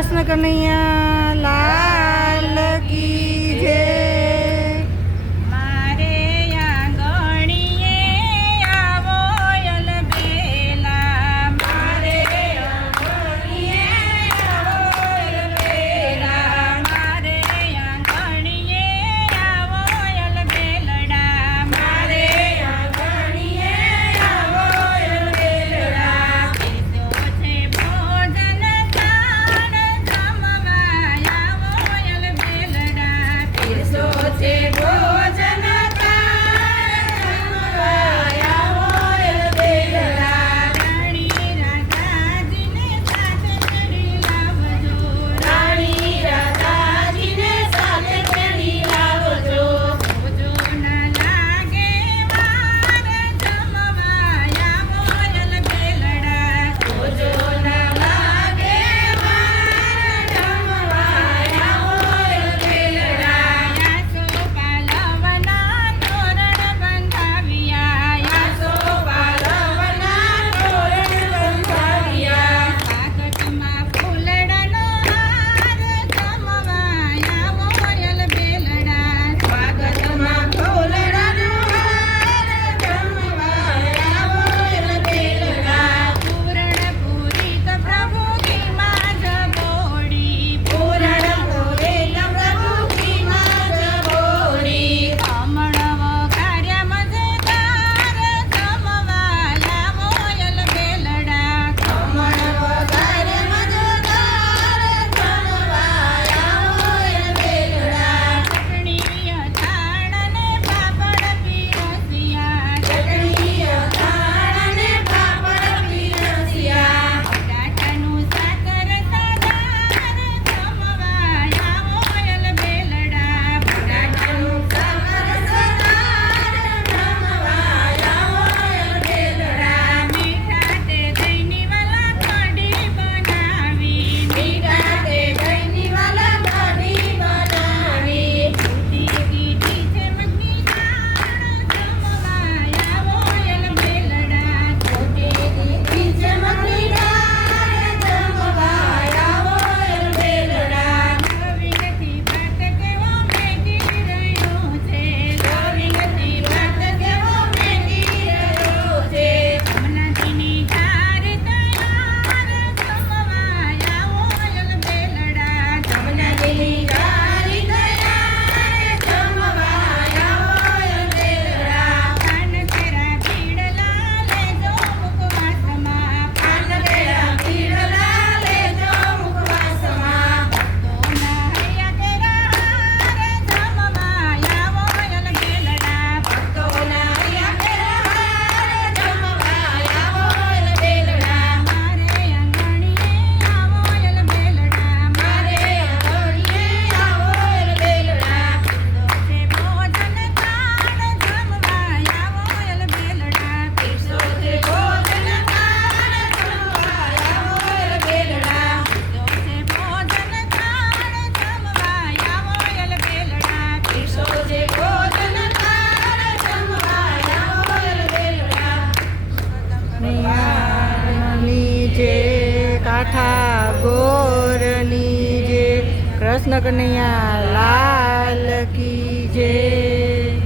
કૃષ્ણ કનૈયા લાલ કી જય. મારે આંગણીએ આવો યલબેલા, મારે આંગણીએ આવો યલબેલા, મારે આંગણીએ આવો યલબેલડા, મારે આંગણીએ આવો યલબેલડા. પીરસો છે ભોજન તાણ જમવા આવો યલબેલડા, પીરસો છે ભોજન તાણ જમવા આવો યલબેલડા. રાણી રાધાજીને સાથે તેડી લાવજો, રાણી રાધાજીને સાથે તેડી લાવજો. જોજો ના લાગે વાર જમવા આવો યલબેલડા, જોજો ના લાગે વાર જમવા આવો યલબેલડા. યાસો પાલવના તોરણ બંધાવ્યા, યાસો પાલવના તોરણ બંધાવ્યા. કાકટમાં ફૂલડાનો હાર જમવા આવો યલબેલડા, સ્વાગતમાં ફૂલડાનો હાર જમવા આવો યલબેલડા. પૂરણ પૂરી તો પ્રભુ ઘીમાં જબોડી, પૂરણ પૂરી તો પ્રભુ ઘીમાં જબોડી. ખમણ વઘાર્યા મજેદાર જમવા આવો યલબેલડા, ખમણ વઘાર્યા મજેદાર જમવા આવો યલબેલડા. ચટણી અથાણ ને પાપડ પીરસ્યા, ચટણી અથાણ ને પાપડ પીરસ્યા. બટાકાનું શાક રસાદાર જમવા આવો યલબેલડા, બટાકાનું શાક રસાદાર જમવા આવો યલબેલડા. મીઠા તે દહીંની વાલા કઢી બનાવી, મીઠા તે દહીંની વાલા કઢી બનાવી. દૂધી કીધી છે મગની દાળ જમવા આવો યલબેલડા, દૂધી કીધી છે મગની દાળ જમવા આવો યલબેલડા. લવિંગથી ભાત કેવો મેગી રહ્યો છે, લવિંગથી ભાત કેવો મેગી રહ્યો છે. હમણાંથીની ધાર તૈયાર જમવા આવો યલબેલડા, હમણાંથીની ધાર તૈયાર જમવા આવો યલબેલડા. પાન કેરા પીળલા લેજો મુખવાસમાં, પાન કેરા પીળલા લેજો મુખવાસમાં. ભક્તોના હૈયા કેરા હાર જમવા આવો યલબેલડા, ભક્તોના હૈયા કેરા હાર જમવા આવો યલબેલડા. મારે આંગણીએ આવો યલબેલડા, મારે આંગણીએ આવો યલબેલડા. પીરસો છે ભોજન તાણ જમવા આવો યલબેલડા, પીરસો છે ભોજન તાણ જમવા આવો યલબેલડા, પીરસો છે ભોજન તાણ જમવા આવો યલબેલડા. કનૈયાની જય, કાંઠા ગોરની જય, કૃષ્ણ કનૈયા લાલ કી જય.